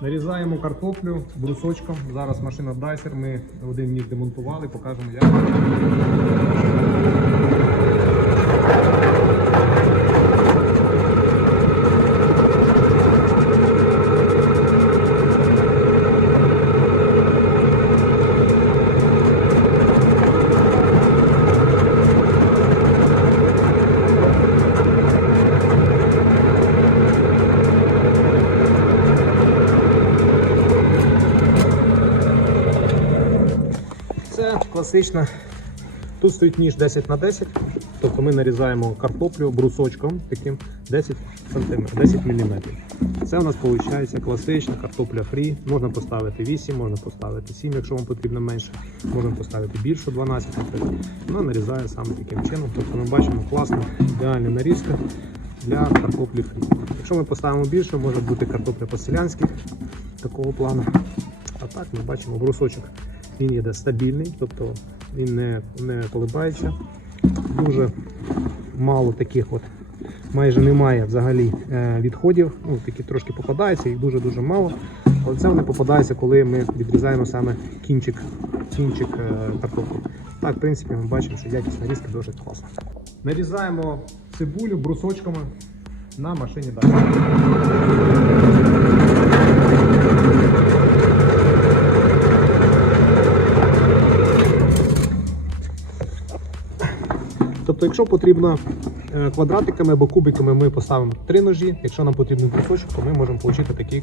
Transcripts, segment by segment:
Нарізаємо картоплю брусочком. Зараз машина Дайсер. Ми один ніж демонтували, покажемо як. Класична. Тут стоїть ніж 10 на 10 тобто ми нарізаємо картоплю брусочком таким 10 см, 10 мм. Це у нас виходить класична картопля фрі. Можна поставити 8, можна поставити 7, якщо вам потрібно менше. Можна поставити більше 12, наприклад. Вона нарізає саме таким чином. Тобто ми бачимо класну ідеальна нарізка для картоплі фрі. Якщо ми поставимо більше, може бути картопля по-селянськи такого плану. А так ми бачимо брусочок. Він йде стабільний, тобто він не, не колебається. Дуже мало таких от, майже немає взагалі е, відходів. Ну, такі трошки попадаються, їх дуже-дуже мало. Але це вони попадаються, коли ми відрізаємо саме кінчик, кінчик е, картоплі. Так, в принципі, ми бачимо, що якість нарізки дуже класна. Нарізаємо цибулю брусочками на машині далі. Тобто, якщо потрібно е, квадратиками або кубиками, ми поставимо три ножі. Якщо нам потрібен брусочок, то ми можемо отримати такий,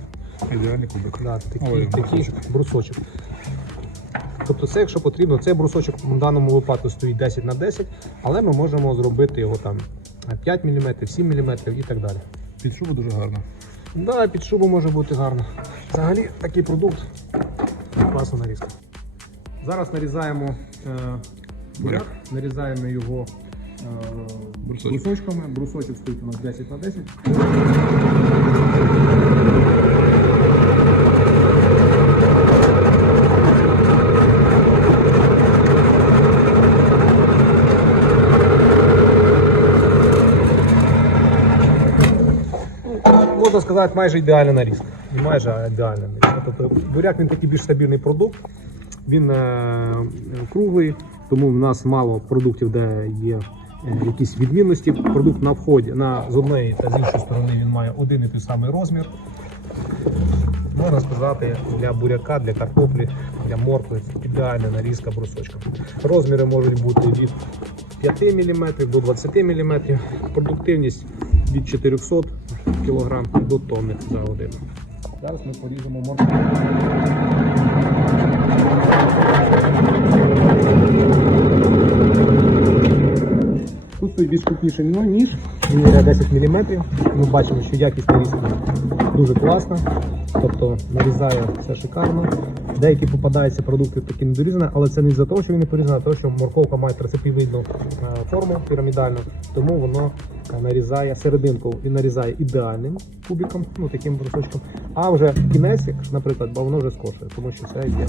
Ідеальний кубик. да, такий, Ой, такий брусочок. брусочок. Тобто, це, якщо потрібно, цей брусочок в даному випадку стоїть 10 на 10, але ми можемо зробити його там 5 мм, 7 мм і так далі. Під шубу дуже гарно. Да, під шубу може бути гарно. Взагалі такий продукт класна нарізка. Зараз нарізаємо е, буряк, нарізаємо його Брусочок. брусочками. Брусочок стоїть у нас 10 на 10. Ну, Можна сказати, майже ідеальна нарізка. Не майже, ідеальна нарізка. Тобто буряк він такий більш стабільний продукт. Він е, круглий, тому в нас мало продуктів, де є якісь відмінності. Продукт на вході на з однієї та з іншої сторони він має один і той самий розмір. Можна сказати, для буряка, для картоплі, для моркви ідеальна нарізка брусочком. Розміри можуть бути від 5 мм до 20 мм. Продуктивність від 400 кг до тонни за годину. Зараз ми поріжемо моркву. Тут стоїть більш крупніший ну, ніж, він 10 мм. Ми бачимо, що якість нарізки дуже класна. Тобто нарізає все шикарно. Деякі попадаються продукти такі недорізані, але це не за того, що він не порізаний, а того, що морковка має трицепівидну е, форму пірамідальну, тому воно е, нарізає серединку і нарізає ідеальним кубиком, ну таким брусочком. А вже кінець, наприклад, бо воно вже скошує, тому що це йде